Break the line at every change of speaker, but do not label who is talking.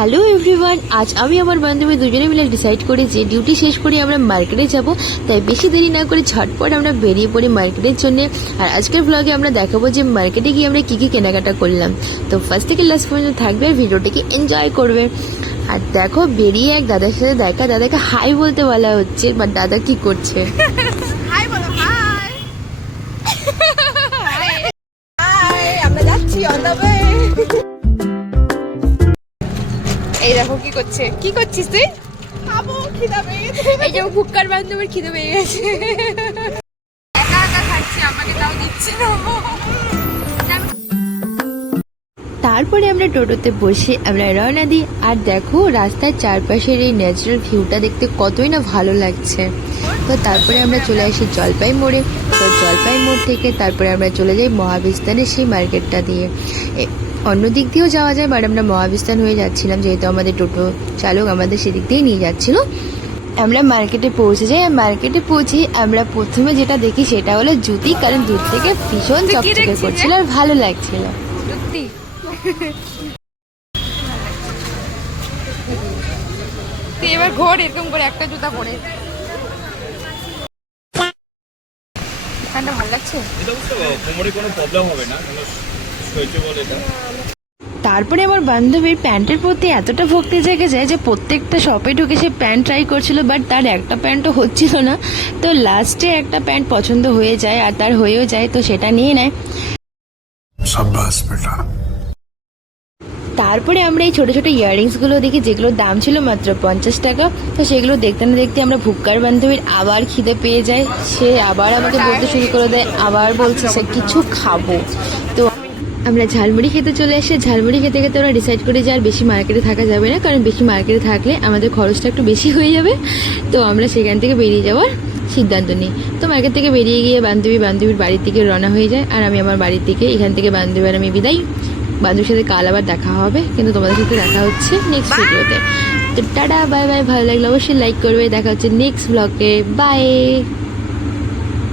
Hello everyone আজ আমি আমার বান্ধবী দুজনে মিলে ডিসাইড করি যে ডিউটি শেষ করে আমরা মার্কেটে যাব। তাই বেশি দেরি না করে ঝটপট আমরা বেরিয়ে পড়ি মার্কেটের জন্য। আর আজকের ব্লগে আমরা দেখাবো যে মার্কেটে গিয়ে আমরা কী কী কেনাকাটা করলাম। তো ফার্স্ট থেকে লাস্ট পর্যন্ত থাকবে আর ভিডিওটিকে এনজয় করবে। আর দেখো, বেরিয়ে এক দাদার সাথে দেখা। দাদাকে হাই বলতে বলা হচ্ছে, বা দাদা কি করছে?
এই দেখো কি করছে। কি করছিস তুই?
খাব খিদা পেয়েছে
এই যে ফুক্কার বান্ধবীর খিদে পেয়ে গেছে। একা একা খাচ্ছি আমাকে তাও দিচ্ছে না।
তারপরে আমরা টোটোতে বসে আমরা রওনা দিই আর দেখো রাস্তার চারপাশের এই ন্যাচারাল ভিউটা দেখতে কতই না ভালো লাগছে। তো তারপরে আমরা চলে আসি জলপাই মোড়ে। তো জলপাই মোড় থেকে তারপরে আমরা চলে যাই মহাবিস্তানের সেই মার্কেটটা দিয়ে। অন্য দিক দিয়েও যাওয়া যায় বাট আমরা মহাবিস্তান হয়ে যাচ্ছিলাম যেহেতু আমাদের টোটো চালক আমাদের সেদিক দিয়েই নিয়ে যাচ্ছিল। আমরা মার্কেটে পৌঁছে যাই আর মার্কেটে পৌঁছে আমরা প্রথমে যেটা দেখি সেটা হলো জুতি কারণ দূর থেকে ভীষণ চকচকে করছিল আর ভালো লাগছিল।
এবার ঘোর এরকম করে একটা জুতা পরে। এখানটা ভালো লাগছে?
এটা বুঝতে পারো কোমরে কোনো প্রবলেম হবে না
তারপরে আমার বান্ধবীর প্যান্টের প্রতি এতটা ভক্তি জেগে যায় যে প্রত্যেকটা শপে ঢুকে সে প্যান্ট ট্রাই করছিল বাট তার একটা প্যান্টও হচ্ছিল না। তো লাস্টে একটা প্যান্ট পছন্দ হয়ে যায় আর তার হয়েও যায় তো সেটা নিয়ে নেয়। তারপরে আমরা এই ছোটো ছোটো ইয়াররিংসগুলো দেখি যেগুলোর দাম ছিল মাত্র পঞ্চাশ টাকা। তো সেগুলো দেখতে না দেখতে আমরা ভুক্কার বান্ধবীর আবার খিদে পেয়ে যায়। সে আবার আমাকে বলতে শুরু করে দেয় আবার বলছে সে কিছু খাব। তো আমরা ঝালমুড়ি খেতে চলে এসে ঝালমুড়ি খেতে খেতে আমরা ডিসাইড করি যে আর বেশি মার্কেটে থাকা যাবে না কারণ বেশি মার্কেটে থাকলে আমাদের খরচটা একটু বেশি হয়ে যাবে। তো আমরা সেখান থেকে বেরিয়ে যাওয়ার সিদ্ধান্ত নিই। তো মার্কেট থেকে বেরিয়ে গিয়ে বান্ধবী বান্ধবীর বাড়ির দিকে রওনা হয়ে যায় আর আমি আমার বাড়ির দিকে এখান থেকে বান্ধবী আর আমি বিদায়। বান্ধবীর সাথে কাল আবার দেখা হবে কিন্তু তোমাদের সাথে দেখা হচ্ছে নেক্সট ভিডিওতে তো। টাটা বাই বাই ভালো লাগলে অবশ্যই লাইক করবে। দেখা হচ্ছে নেক্সট ব্লগে বাই